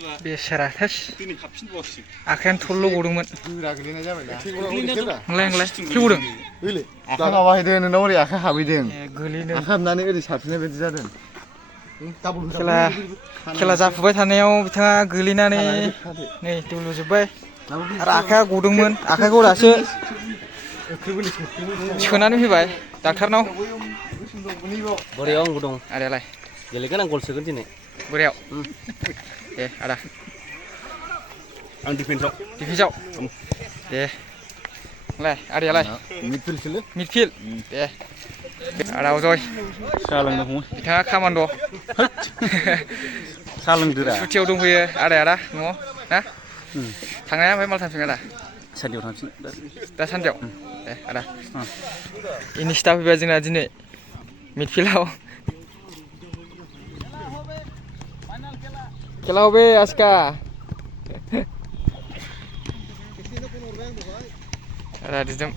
बेसारा थोस आखायानो थरल' गदोंमोन नोंलाय खेवदों आखाइ माबाहैदों नोंनाव ओरै आखाइ हाबहैदों गोलैदों आखाइ हाबनानै ओरै साबसिननाय बायदि जादों खेला जाफुबाय थानायाव बिथाङा गोलैनानै नै दुलुजोब्बाय आरो आखाइया गदोंमोन आखाइखौ दासो सोनानै फैबाय डाक्टारनाव बोरियाव आंबो दं आदायालाय गेलेगोन आं गल सोगोन दिनै बोरियाव दे आदा आं डिफेन्सआव दे नोंलाय आदायालाय मिडफिल्ड दे आदा अजय साहा लोंनो हमो बिथाङा कामान्ड' साहा लोंदोरा सुटियाव दंफैयो आदाया दा न'आव ना थांनाया ओमफ्राय माला थांफिनगोन आदा सानदेयाव थांसै दा सानसेयाव दे आदा इनिस्टा फैबाय जोंना दिनै मिडफिल्डआव खेला হবে আজকা रादिजों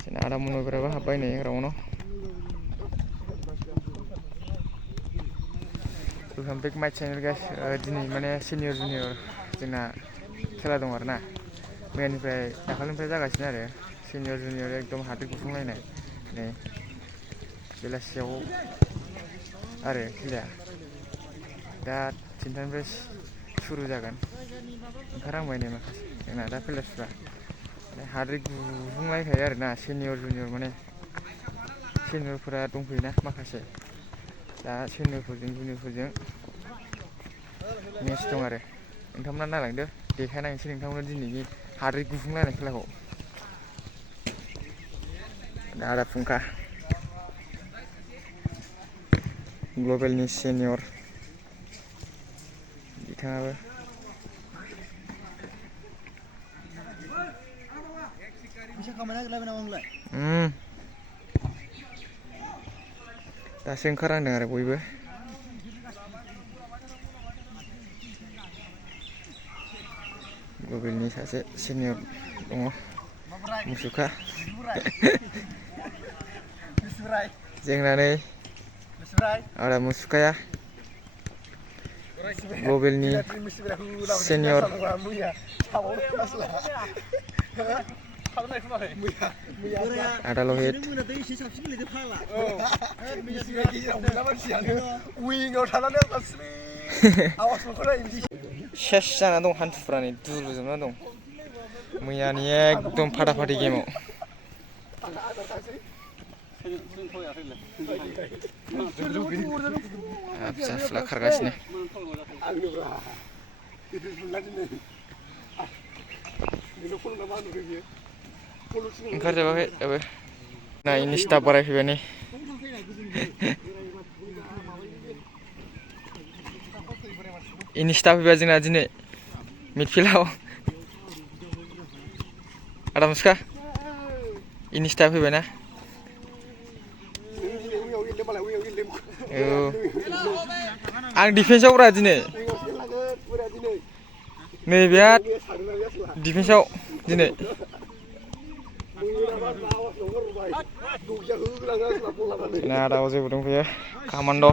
जोंना आदा मन'फोराबो हाबबाय नै ग्राउन्डआव वेलकाम बेक माय चेनेल गाइस दिनै माने सिनियर जुनियर जोंना खेला दं आरोना मैयानिफ्राय दाखालिनिफ्राय जागासिनो आरो सिनियर जुनियर एकदम हाद्रि गुफुंलायनाय नै बेलासियाव आरो खेलाया दा 3टानिफ्राय सुरु जागोन ओंखारहांबाय नै माखासे जोंना दा प्लेयार्सफ्रा हाद्रि गुफुंलायखायो आरोना सिनियर जुनियर माने सिनियरफोरा दंफैयोना माखासे दा सिनियरफोरजों जुनियरफोरजों मेच दं आरो नोंथांमोना नायलांदो देखायनायसै नोंथांमोना दिनैनि हाद्रि गुफुंलायनाय खेलाखौ दा आदा फुंखा ग्लबेलनि सिनियर बिथाङाबो दासो ओंखारहांदों आरो बयबो ग्लबेलनि सासे सिनियर दङ मुसुखा जोंना नै आदा मुसुखाया ग्लबेलनि सिनियर आदा लहित सेस जाना दं हान्थुफ्रा नै दुलुजोबना दं मैयानि एकदम फाटाफाटि गेमाव फिसाफ्रा खारगासिनो ओंखारजोबाखै दाबो ना इनिस्टा बारायफैबाय नै इनिस्टा फैबाय जोंना दिनै मिडफिल्डआव आदा मुसुखा इनिस्टा फैबायना औ आं डिफेन्सआव ब्रा दिनै नै बिराद डिफेन्सआव दिनै आदा अजयबो दंफैयो कामान्ड'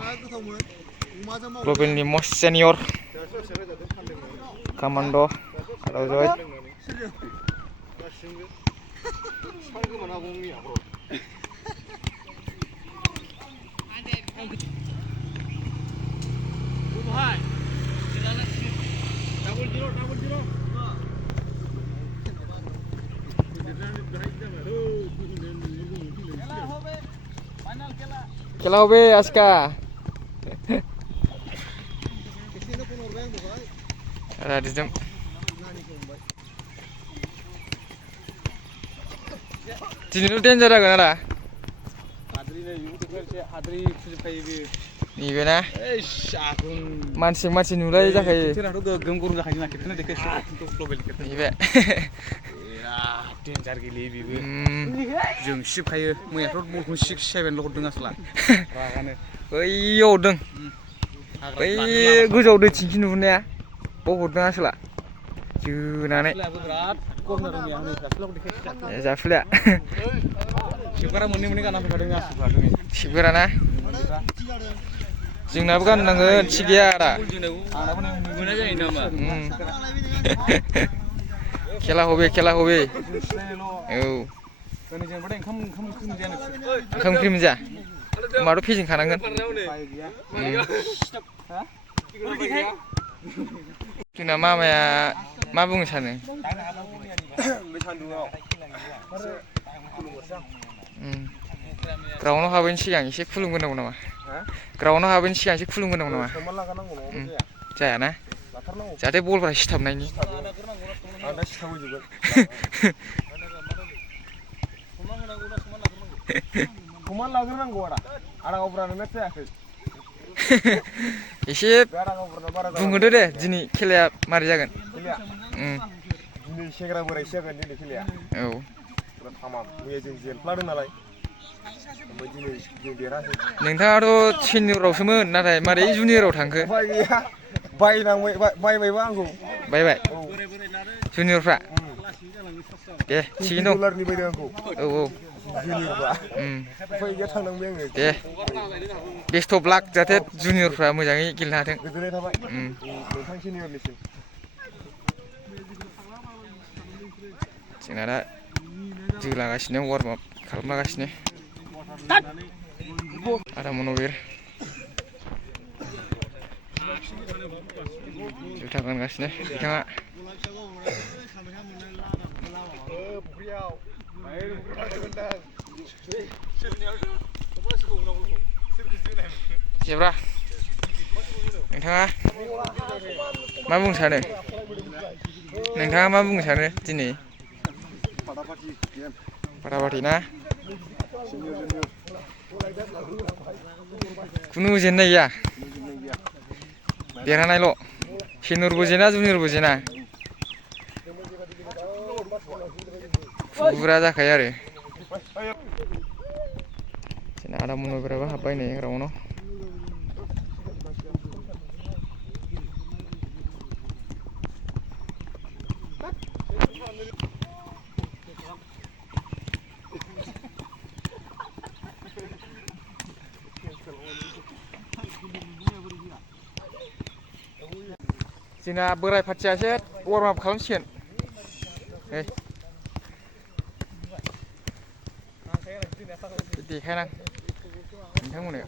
ग्लबेलनि मस्ट सिनियर कामान्ड' आदा अजय खेला হবে আজকা रादिजों दिनैथ' डेन्जार जागोन आदा नैबेना मानसिजों मानसि नुलायै जाखायो गोगोम गरम जाखायो ना खेबसेना देखायसै ग्लबेल नैबे डेन्जार गेलेयो बेबो जों सिबखायो मैयाथ' बलखौ 6-7ल' हरदों आसला रागानो बैयाव हरदों बै गोजौआव दै थिंखि नुहुरनाया बाव हरदों आसला जोनानै बिराद गरम जादों मैया नै जाफुलाखौ देखायसै जाफुलिया सिबगारा मोननै गानना फैखादों आसुफ्रा सिबगारा ना जोंनाबो गाननांगोन थिग गैया आदा आंनाबो नों मोना जायो नामा खेला हबे खेला हबे औ जोंनिजोंबाथाय ओंखाम ओंख्रि मोनजाया ओंखाम ओंख्रि मोनजा होमबाथ' फेजेनखानांगोन जोंना मामाया मा बुंनो सानो ग्राउन्डआव हाबैनि सिगां एसे खुलुमग्रोनांगौ नामा ग्राउन्डआव हाबैनि सिगां एसे खुलुमग्रोनांगौ नामा जायाना जाहाथे बलफ्रा सिथाबनायनि समान लाग्रोनांगौ आदा गावब्रानो मेट जायाखै एसे बुंहरदो दे दिनै खेलाया मारै जागोन दिनै सेंग्रा बोरायसो जागोन दिनै खेलाया औ थामाम मैया जों जेनफ्लादों नालाय ओमफ्राय दिनै जों देरहासै नोंथाङाथ' सिनियरावसोमोन नाथाय मारै जुनियराव थांखो उफाय गैया बायबायबा आंखौ बायबाय जुनियरफ्रा दे थिगैनो दं $2 बायदों आंखौ औ औ जुनियरफ्रा उफाय गैया थांनांबाय आङो दे बेस्ट अफ लाक जाहाथे जुनियरफ्रा मोजाङै गेलेनो हाथों गोजोननाय थाबाय नोंथां सिनियरनिसिम जोंना दा जोलागासिनो वार्मआप खालामलागासिनो आदा मन'बिर जुथा गानगासिनो बिथाङा जेब्रा नोंथाङा मा बुंनो सानो दिनै फाटाफाटि ना खुनु जेननाय गैया देरहानायल' सिनियरबो जेना जुनियरबो जेना फुरा जाखायो आरो जोंना आदा मन'बिराबो हाबबाय नै ग्राउन्डआव जोंना बोराय पार्टियासो वार्मआप खालामसिगोन देखायनां नोंथांमोननो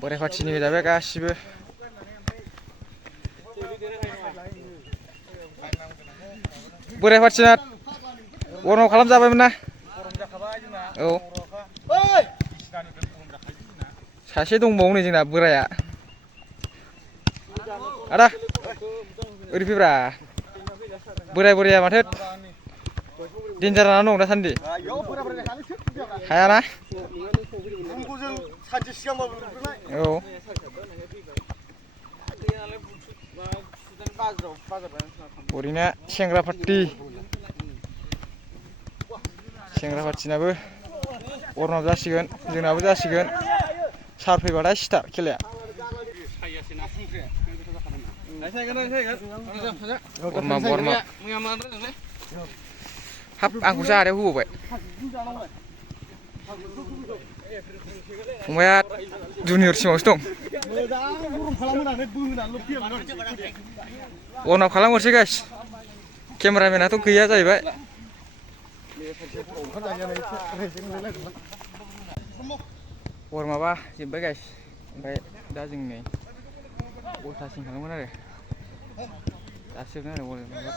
बोराय पार्टिनि जाबाय गासिबो बोराय पार्टिना वार्मआप खालामजाबायमोन ना औ सासे दंबावो नै जोंना बोराया आदा ओरै फैब्रा बोराया माथो डेन्जार जानानै दं दासान्दि हायाना औ ओरैनो सेंग्रा पार्टिनाबो वार्मआप जासिगोन जोंनाबो जासिगोन सार फैबाथाय स्टार्ट खेलाया हाब आंखौसो आदायाव होबावबाय फंबाया जुनियर टिमावसो दं वार्मआप खालामहरसै गाइस केमेरामेनाथ' गैया जाहैबाय वार्मआपा जोब्बाय गाइस ओमफ्राय दा जों नै बल टाचिं खालामगोन आरो जासिगोन आरो वार्मआपा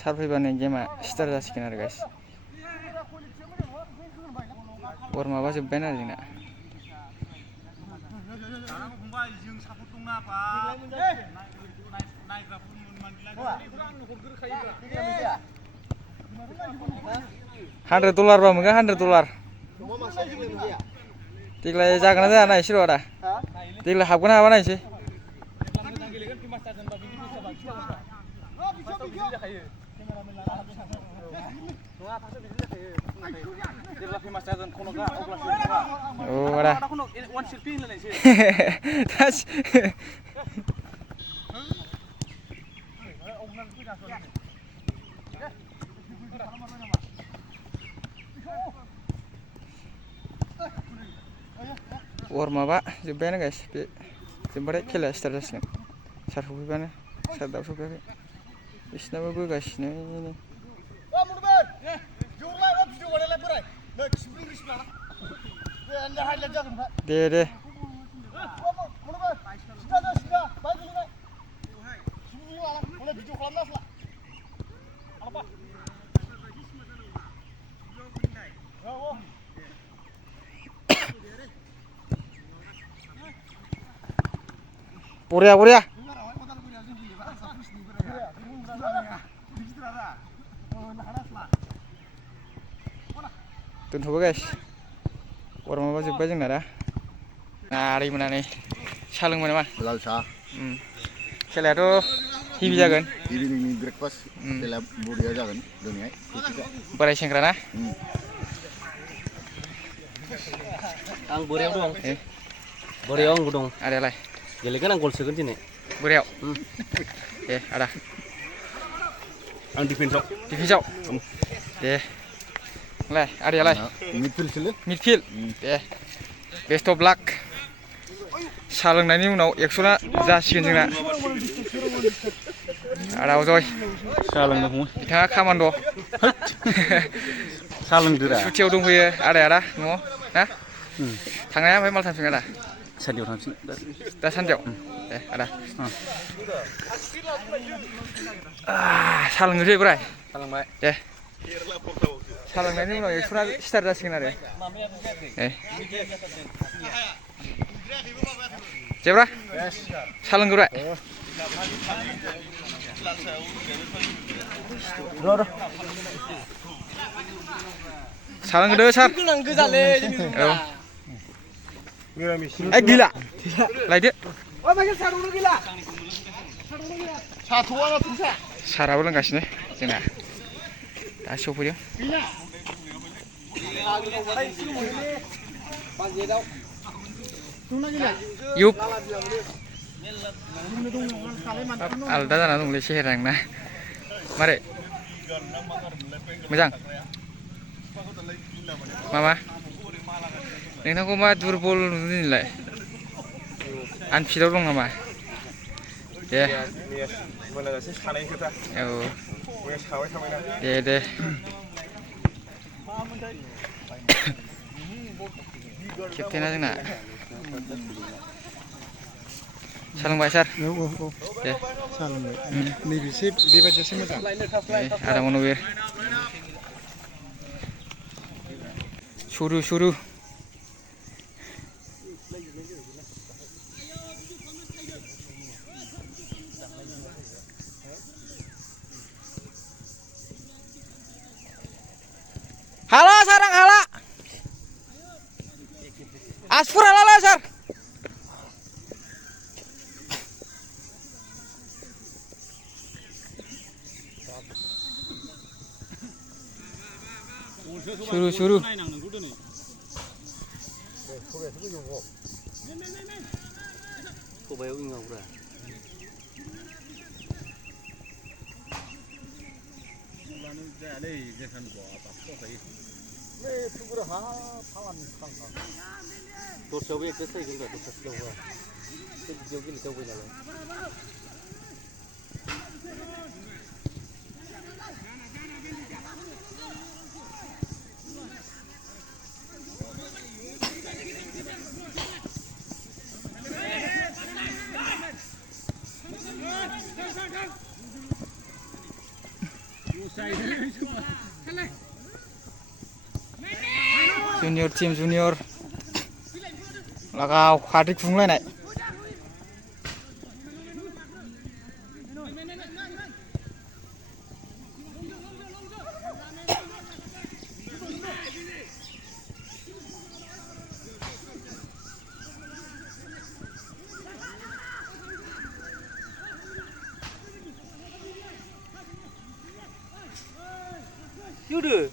सार फैबानो गेमा स्टार्ट जासिगोन आरो गाइस वार्मआपा जोब्बायना जोंना $100 बा मोनगोन $100 देग्लाय जागोन ना जाया नायसै र' आदा देग्लाय हाबगोन ना हाबा नायसै औ आदा war माबा जोब्बायानो गाइस बे जोब्बाथाय खेलाया स्टार्ट जासिगोन सार सफैबानो सार दाबो सफैयाखै बिसिनाबो बोगासिनो दे बरिया दोनथ'बाय गाइस war माबा जोब्बाय जोंना दा नारै मोननानै साहा लोंबाय नामा लाल साहा खेलायाथ' हेभि जागोन इभिनिंनि ब्रेकफास्ट खेलाया बरिया जागोन दिनैहाय बोराय सेंग्रा ना आं बोरायाव दं बोरायाव आंबो दं आदायालाय गेलेगोन आं गल सोगोन दिनै बोरायाव दे आदा आं डिफेन्सआव दे नोंलाय आदायालाय मिडफिल्ड दे बेस्ट अफ लाक साहा लोंनायनि उनाव एक्सना जासिगोन जोंना आदा अजय साहा लोंनो बिथाङा खामान्ड' साहा लोंदोरा सुटियाव दंफैयो आदाया दा न'आव ना थांनाया ओमफ्राय माला थांफिनगोन आदा सानदेयाव थांसै दा सानसेयाव दे आदा साहा लोंनोसै बोराय दे साहा लोंनायनि उनाव एक्सना स्टार्ट जासिगोन आरो जेब्रा साहा लोंग्रोबाय साहा लोंग्रोदो सार औ गैला लायदो साराबो लोंगासिनो जोंना दा सफैदों युब आलदा जाना दंलै सेहेरा नोंना मारै मोजां मामा नोंथांखौ मा दुरबल नुदों दिनैलाय आनफिटआव दं नामा दे मोनाजासे सानाय खोथा औ साबाय थाबायना दे खेबथेना जोंना सालोंबाय सार दे नैबेसो बेबायदियासो मोजां आदा मन'बीर सुरु हाला sarang hala aspur hala sar suruh खबायाव इंगावब्रा दस्रायावबो एक्सारसाइस जाहैगोन दस्रा सिगाङाव बिदियाव गेलेदावबाय नालाय junior team junior लगाव खारदै खुंलायनाय Yaudah.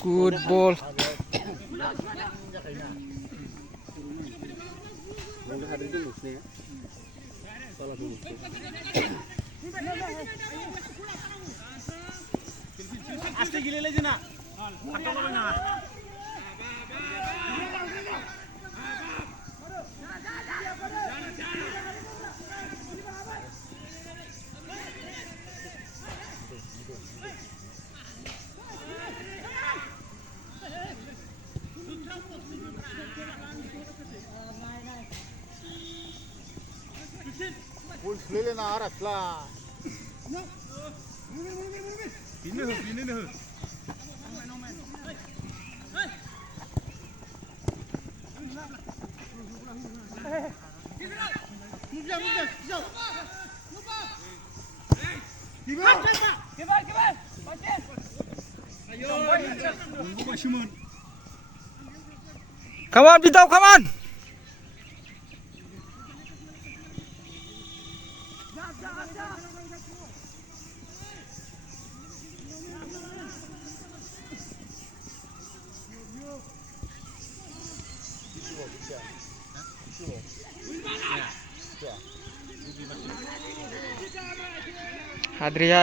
Good ball. Enggak hadir dulu sih ya. Salah dulu. আস্তে গিলে লেছে না হাতটা করবে না 볼 플레이나 알았라. 비는 Come on, Bintau, come on. Adria,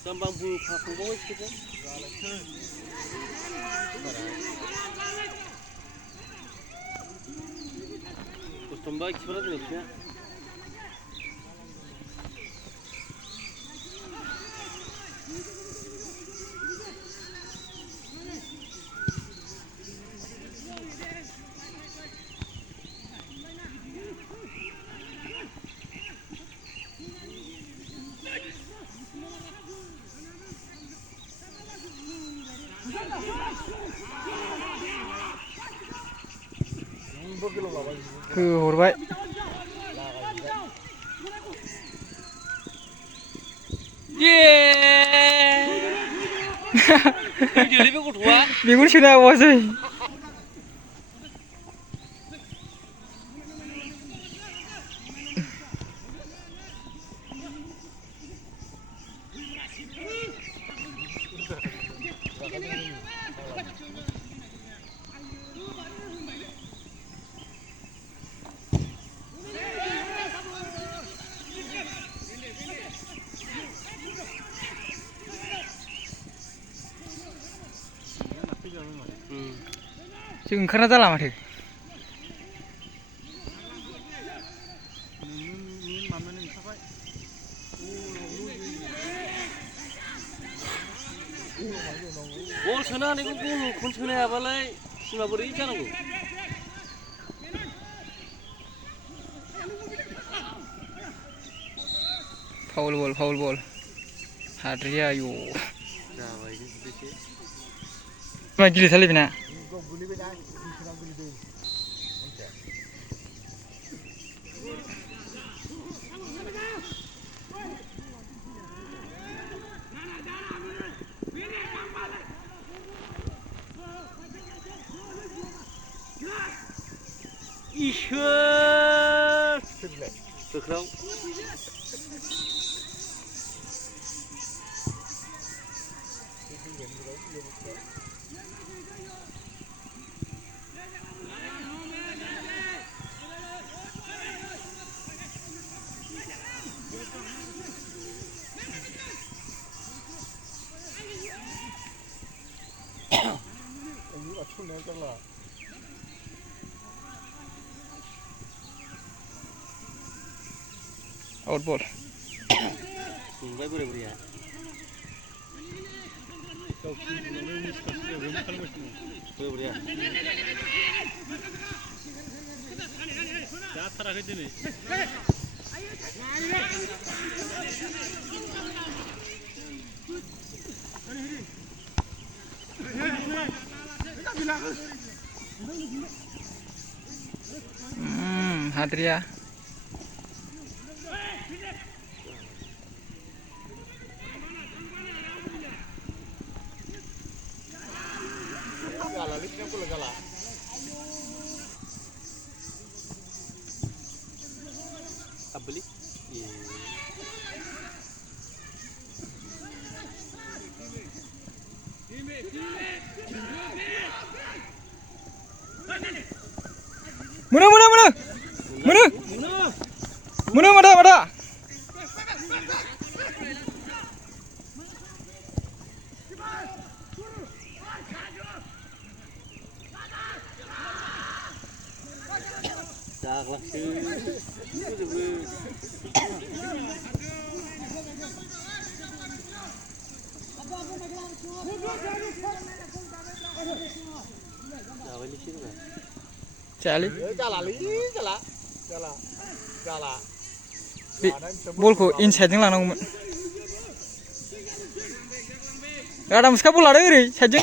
Sambang bulu paku bawa itu. Tambah ekstra tu ya. hurbai. Yeah. Jadi lebih kuat wah. Bingung sudah bos. Sing karena dalam ada. Bol sana ni gol kun sana abalai sima beri ikan aku. Foul ball. Hadria yo. Dah baik sedikit. Cuma gili salib na. Isher. Terkerau. Out ball. Baik boleh beri ya. बोब्रिया जाथाराखै दिनै Hadria. Gala, listnya pula gala. Abeli Mana mana mana? Mana? Mana mana mana? जाग्लांसो जाबायलै सिगां Cali. Gala, gala. Gala. Gala. Bolku inside yang lanang. Ada muska bola ada iri, saja.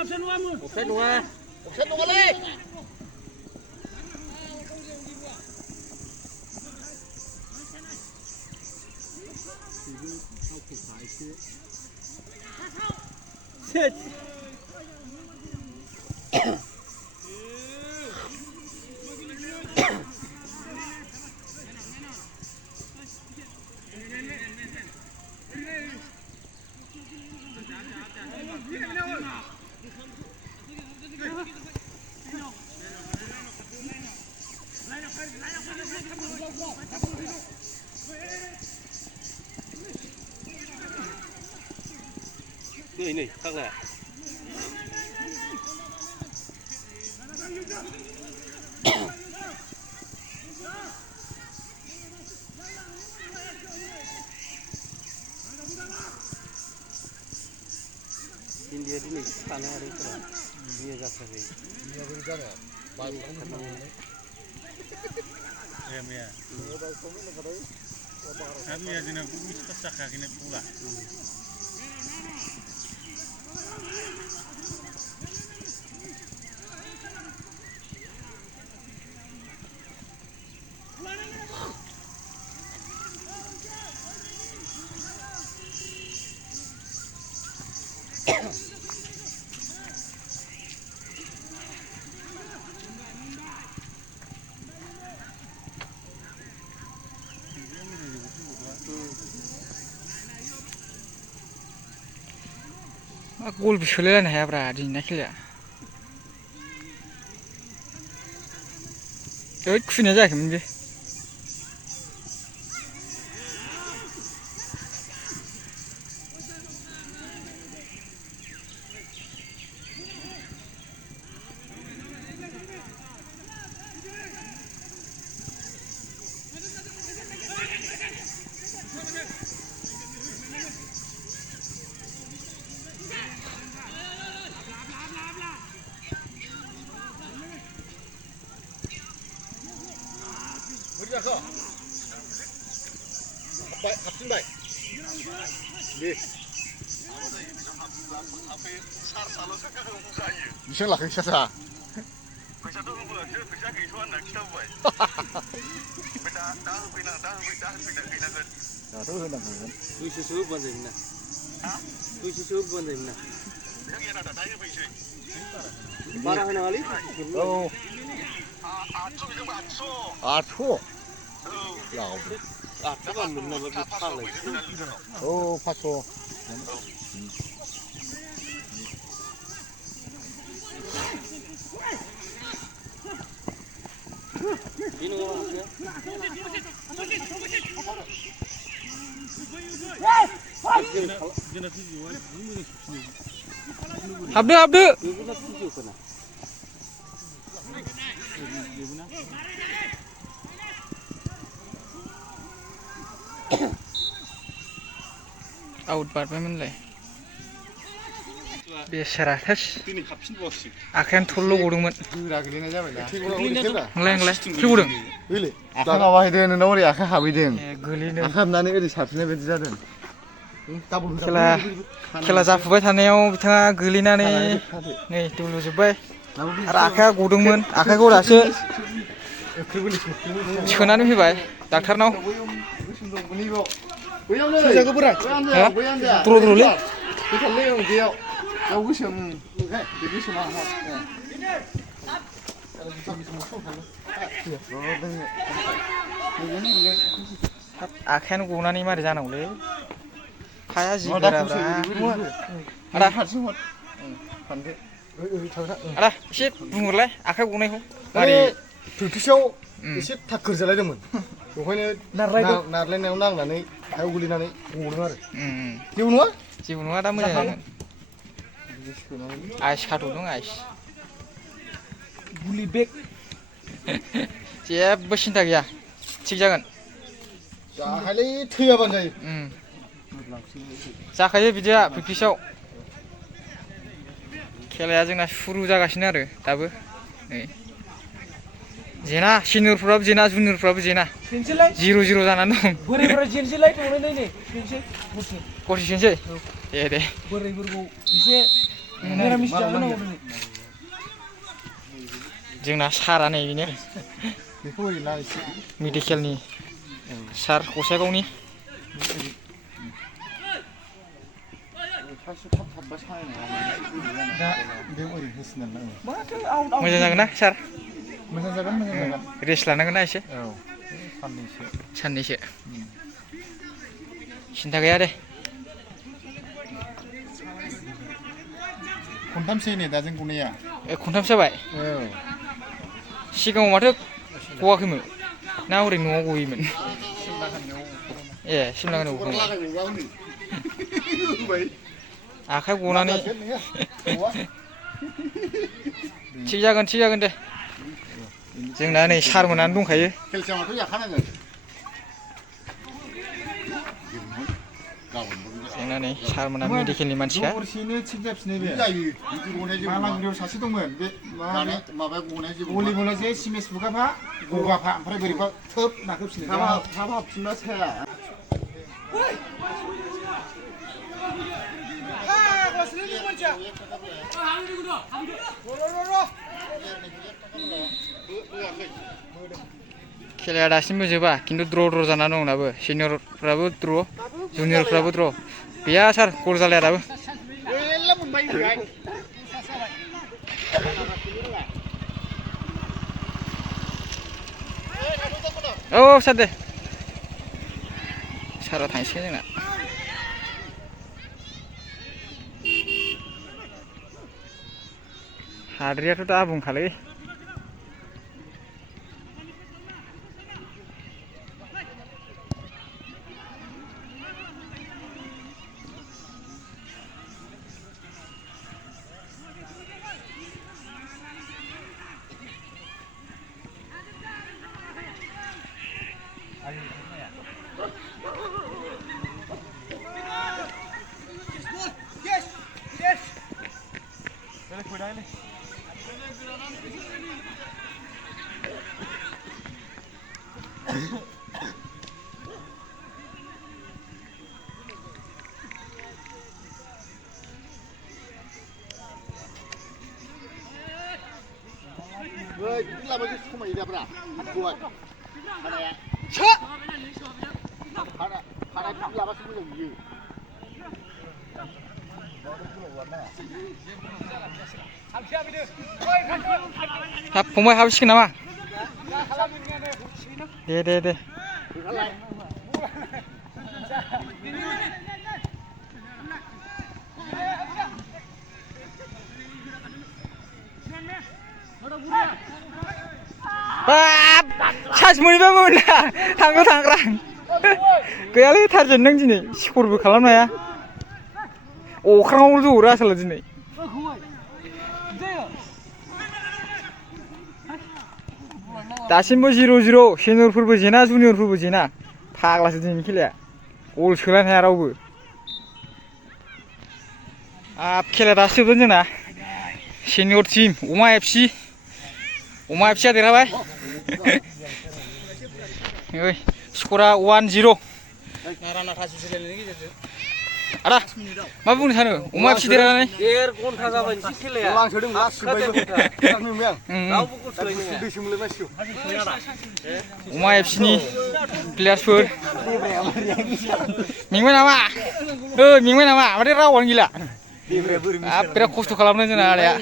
absen wamu offset dua Offset dong kali. Set. Ini khác lạ India ini tanah hari itu lah dia jatuh ini Ini apa sana? Baik kamu. ya ya kami ya dina kumis kesak kini pula Gol bisolelan haya bra di nakilya. Yo kufine jakim be. Beri aku. Baik, kapten baik. Bisa lah bisa sah. Tôi susu bukan mana? Tôi susu bukan mana? Parah kali? Oh. 아초. 야. Coba mana berbicara lagi? 오, 파초. Ini apa ya? Abdu abdu. Ibu nak tujuh kena. Out बारबायमोनलाय बेसारा थोस दिनै हाबफिनबावासै आखायानो थरल' गदोंमोन गोरा गोलैनाय जाबायना नोंलाय थेवदों ओइलै आखाइ माबाहैदों नोंनाव ओरै आखाइ हाबहैदों गोलैदों आखाइ हाबनानै ओरै साबसिननाय बायदि जादों खेला जाफुबाय थानायाव बिथाङा गोलैनानै नै दुलुजोब्बाय आरो आखाइया गदोंमोन आखाइखौ दासो सोनानै फैबाय डाक्टारनाव द्र'द्र'लै आखायानो गनानै मारै जानांगौलै हाया जि गोराब्रा आदा एसे बुंहरलाय आखाइ गनायखौ मारै प्रेक्टिसाव एसे थाखोर जालायदोंमोन बेवहायनो नारलायनायाव नांनानै हायाव गोलैनानै गदों आरो जेबो नङा जेबो नङा दा मोजां जागोन आइस खाथ'दों आइस गुलि बेग जेबो सिन्था गैया थिग जागोन जाखायलै थैयाबानो जायो जाखायो बिदिया प्रेक्टिसाव खेलाया जोंना सुरु जागासिनो आरो दाबो नै जेना सिनियरफ्राबो जेना जुनियरफ्राबो जेना 0-0 जानानै दं बोरायफोरा जेनसैलाय थांनानै नै जेनसै गरसे जेनसै दे बोरायफोरखौ एसे निरामिस जाहोनांगौ दिनै जोंना सारा नै बेनो बेखौ ओरैना एसे मेडिकेलनि सार गसाइगावनि दा बेयाव ओरै होसिननानै मोजां जागोन ना सार मोजां जागोन रेस्ट लानांगोन ना एसे औ साननैसो सिन्था गैया दे खनथामसो नै दा जों गनाया खनथामसो जाबाय सिगाङाव माथो गवाखैमोन ना हरै न'आव गयोमोन ए सिमलागानियाव गयोमोन आखाइ गनानै थिग जागोन दे जोंना नै सार मोनानै दंखायो केलसियामाथ' जाखानांगोन जोंना नै सार मोना मेडिकेलनि मानसिया हरसेनो थिग जाफिननाय बे जायो बिदि गनाय जेबो बालागुरियाव सासे दंमोन बे माबाया गनाय जेबो भलिबलाव जे सिमेन्ट बुगाफा गगाफा ओमफ्राय बोरैबा थोब नाखोफिनो थाब हाबफिनबा साया खेलाया दासिमबो जोबा खिन्थु द्र' जाना दं दाबो सिनियरफ्राबो द्र' जुनियरफ्राबो द्र' गैया सार गल जालाया दाबो औ सार दे सारा थांसिगोन जोंना हाद्रियाथ' दा बुंखालै बिदि लाबासो समायो दाब्रा दहाय खानाया खानाय बिदि लाबासो मोजां नुयो हाब फंबाय हाबसिगोन नामा दे बाब सास मोनैबाबो मोना थांग्रा गैयालै थारजेनदों दिनै स्करबो खालामनो हाया अख्राङावल' जहरो आसोला दिनै दासिमबो 0-0 सिनियरफोरबो जेना जुनियरफोरबो जेना फाग्लासो दिनैनि खेलाया गल सोलायनो हाया रावबो खेला दासो जोबदों जोंना सेनियर टिम अमा एफसि आ देरहाबाय स्करा 1-0 नारा नाथा जुजिलायनायनि गेजेरजों आदा मा बुंनो सानो अमा एफसि देरहानानै 1 घन्टा जाबाय नोंसोर खेलाया आं सोदों लास्ट नुबाय आं रावबो गल सोलायनो दैसो मोनलायनांसिगौ अमा एफसिनि प्लेयार्सफोर मेंबाय नामा मेंबाय नामा माथो रावानो गैला बिराद खस्थ' खालामदों जोंना आदाया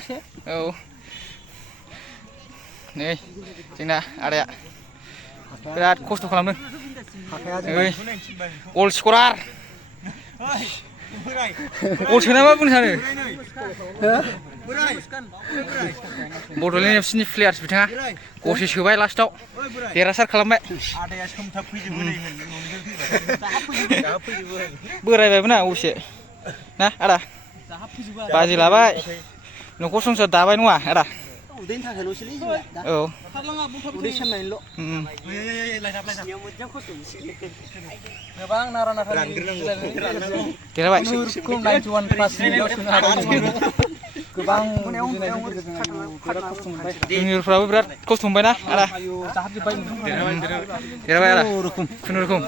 औ नै जोंना आदाया बिराद खस्थ' खालामदों गल स्करार गल सोना मा बुंनो सानो बड'लेण्ड एफसिनि प्लेयार्स बिथाङा गलसे सोबाय लास्टाव देरहासार खालामबाय बोरायबायमोन अबसे ना आदा बाजि लाबाय न'खर संसार दाबाय नङा आदा उदैनि थाखायल'सोलै जोंना औ उदै सामनायनिल' गोबां नारा नाथा देरहाबाय खुनुरुखुम 91 प्लास मिनिटआव सोनो हादोंमोन गोबां बिराद खस्थ' मोनबाय जुनियरफ्राबो बिराद खस्थ' मोनबायना आदा जाहाबजोब्बाय देरहाबाय आदा खुनुरुखुम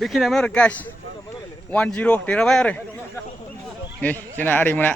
बेखिनियानो आरो गाइस 1-0 देरहाबाय आरो नै जोंना आदैमोना